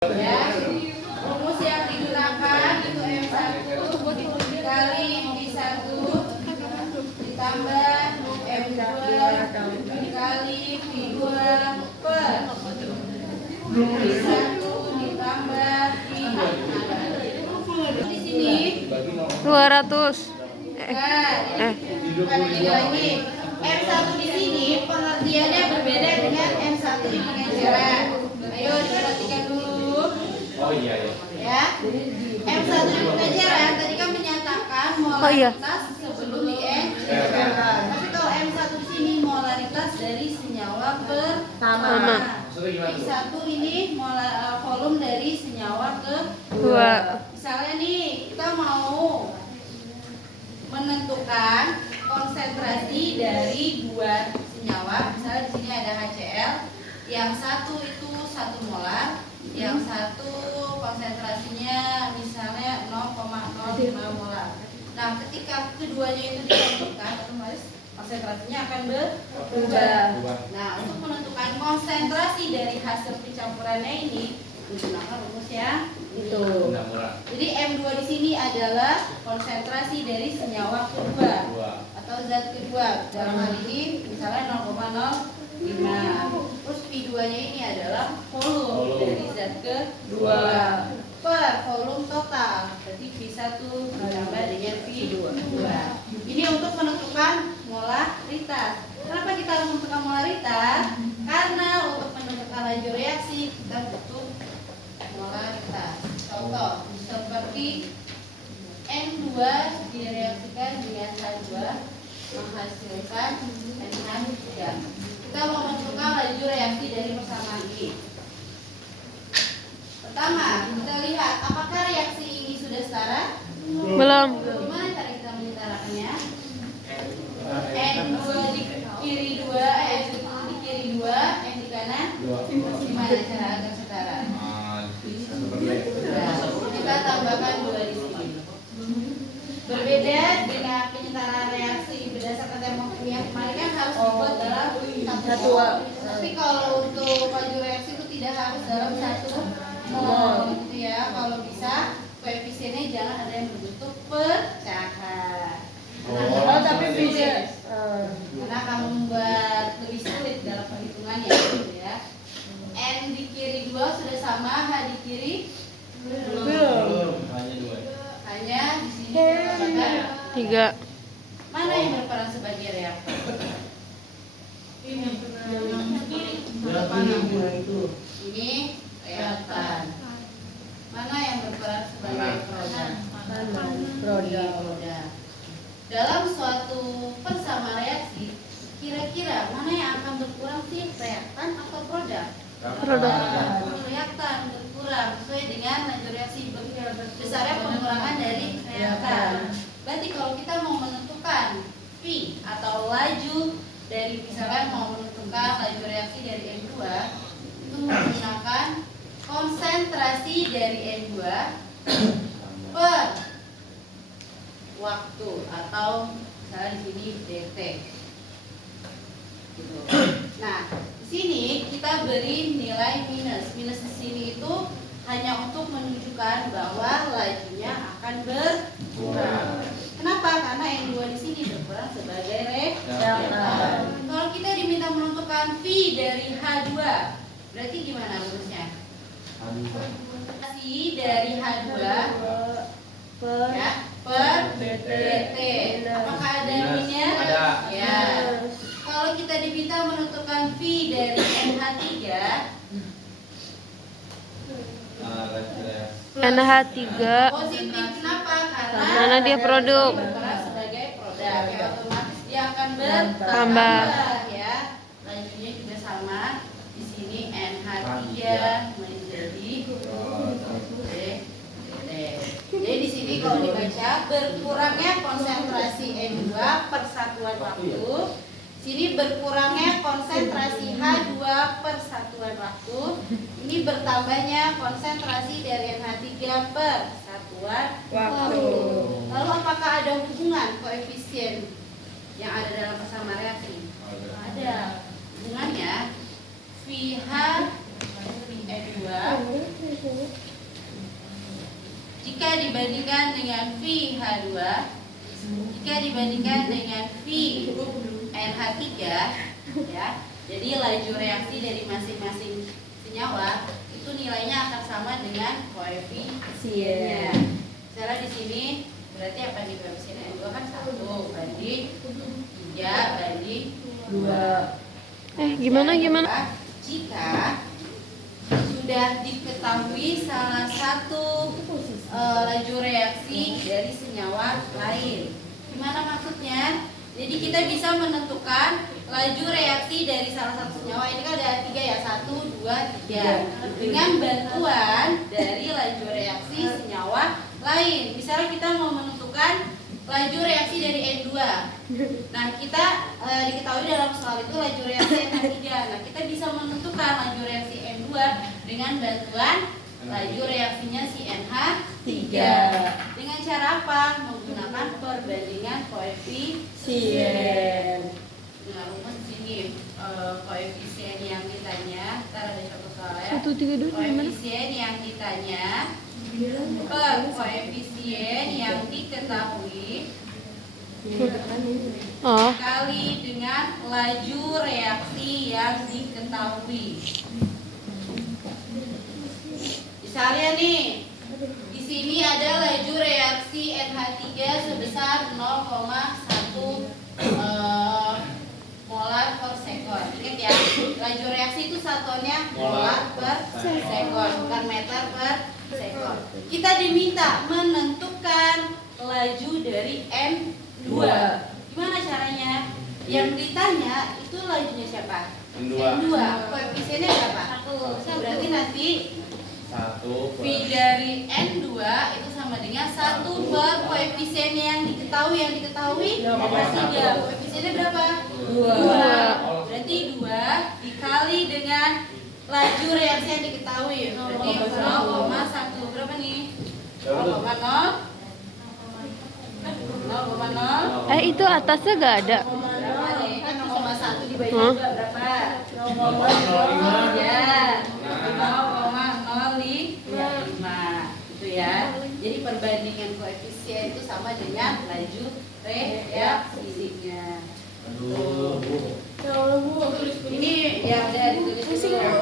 Ya, rumus yang digunakan itu M1 dikali V1 ditambah M2 dikali V2 per V1 ditambah V. Di sini 200. bukan ini lagi. M1 di sini pengertiannya berbeda dengan M1 di pengejaran. Ayo diperhatikan dulu. Oh iya ya. Ya. M1 di pengejaran tadi kan menyatakan molaritas sebelum diencerkan. Tapi kalau M1 di sini molaritas dari senyawa pertama. V1 ini volume dari senyawa kedua. Misalnya nih kita mau menentukan konsentrasi dari dua senyawa. Misalnya di sini ada HCl, yang satu itu 1 molar, yang satu konsentrasinya misalnya 0,05 molar. Nah, ketika keduanya itu disatukan, otomatis konsentrasinya akan berubah. Nah, untuk menentukan konsentrasi dari hasil pencampurannya ini menggunakan rumus yang itu. Jadi M2 di sini adalah konsentrasi dari senyawa kedua atau zat kedua. Dalam hal ini misalnya 0,05. Terus V2-nya ini adalah volume dari zat kedua per volume total. Berarti V1 ditambah dengan V2. Ini untuk menentukan molaritas. Kenapa kita harus menentukan molaritas? Karena untuk menentukan laju reaksi kita butuh molaritas. Contoh seperti N2 direaksikan dengan H2 menghasilkan NH3. Kita mau menentukan laju reaksi dari persamaan ini. Pertama, kita lihat apakah reaksi ini sudah setara? Belum. Gimana cara kita menyetarakannya? N2 di kiri 2, N di kiri 2, N di kanan 2. Gimana cara agar setara? Kita tambahkan 2 di sini. Berbeda dengan penyetaraan reaksi berdasarkan termokimia kemarin kan harus dibuat dalam satu. Tapi kalau untuk laju reaksi itu tidak harus dalam satu mol, gitu ya. Kalau bisa koefisiennya jangan ada yang berbentuk pecahan. Tapi bisa. Karena akan membuat lebih sulit dalam perhitungannya, gitu ya. N di kiri 2 sudah sama, H di kiri Belum. Hanya 2. hanya di sini kita tambahkan 3. mana yang berperan sebagai reaktor? Ini reaktan. Mana yang berperan sebagai roda? Dalam suatu persamaan reaksi, kira-kira mana yang akan berkurang sih, reaktan atau produk? Reaktan berkurang sesuai dengan laju reaksi. Besarnya pengurangan dari reaktan. Berarti kalau kita mau menentukan V atau laju dari, misalnya mau menentukan laju reaksi dari N2, itu menggunakan konsentrasi dari N2 per waktu atau misalnya di sini dt. Gitu. Nah, di sini kita beri nilai minus. Minus di sini itu hanya untuk menunjukkan bahwa lajunya akan berkurang. Kenapa? Karena N2 di sini berperan sebagai reaktan. Kalau kita diminta menentukan V dari H2, berarti gimana rumusnya? Konsentrasi dari H2 per dt. Apakah ada minusnya? Ada. Ya. Kalau kita diminta menentukan V dari NH3, NH3 positif. Kenapa? Karena dia produk. Berperan sebagai produk. Ya, otomatis dia akan bertambah. Ya. Lajunya juga sama. Di sini NH3 menjadi Jadi di sini kalau dibaca berkurangnya konsentrasi N2 per satuan waktu. Sini berkurangnya konsentrasi H2 per satuan waktu. Ini bertambahnya konsentrasi dari NH3 per satuan waktu. Lalu apakah ada hubungan koefisien yang ada dalam persamaan reaksi? Ada hubungannya VH E2 jika dibandingkan dengan V H2, jika dibandingkan dengan V NH3, ya, jadi laju reaksi dari masing-masing senyawa itu nilainya akan sama dengan koefisiennya. Misalnya di sini berarti apa nih koefisien N2 kan 1 banding 3 banding 2. Gimana? Jika sudah diketahui salah satu laju reaksi dari senyawa lain. Gimana maksudnya? Jadi kita bisa menentukan laju reaksi dari salah satu senyawa. Ini kan ada 3 ya, 1, 2, 3. Dengan bantuan dari laju reaksi senyawa lain. Misalnya kita mau menentukan laju reaksi dari N2. Nah, kita diketahui dalam soal itu laju reaksi NH3. Nah, kita bisa menentukan laju reaksi N2 dengan bantuan laju reaksinya si NH3. Dengan cara apa? Menggunakan perbandingan koefisien. Nah, rumus di sini koefisien yang ditanya, ntar ada contoh soalnya. 1, 3, 2 gimana? Koefisien yang ditanya per koefisien yang diketahui kali dengan laju reaksi yang diketahui. Misalnya nih, di sini ada laju reaksi NH3 sebesar 0,1 molar per sekon. Ingat ya, laju reaksi itu satuannya molar per sekon, bukan meter per sekon. Kita diminta menentukan laju dari N2. Gimana caranya? Yang ditanya itu lajunya siapa? N2. Koefisiennya berapa? 1. Berarti nanti V dari N2 itu sama dengan 1 per koefisien yang diketahui. Yang diketahui NH3. Koefisiennya berapa? 2. Berarti 2 dikali dengan laju reaksi yang diketahui. Berarti 0,1. Berapa nih? 0,0. 0,0. Itu atasnya gak ada. Berapa nih? Kan 0,1 dibagi 2 berapa? 0,05. Ya. 0,005 itu ya. Jadi perbandingan koefisien itu sama dengan laju reaksinya. Ini yang ada ditulis dulu.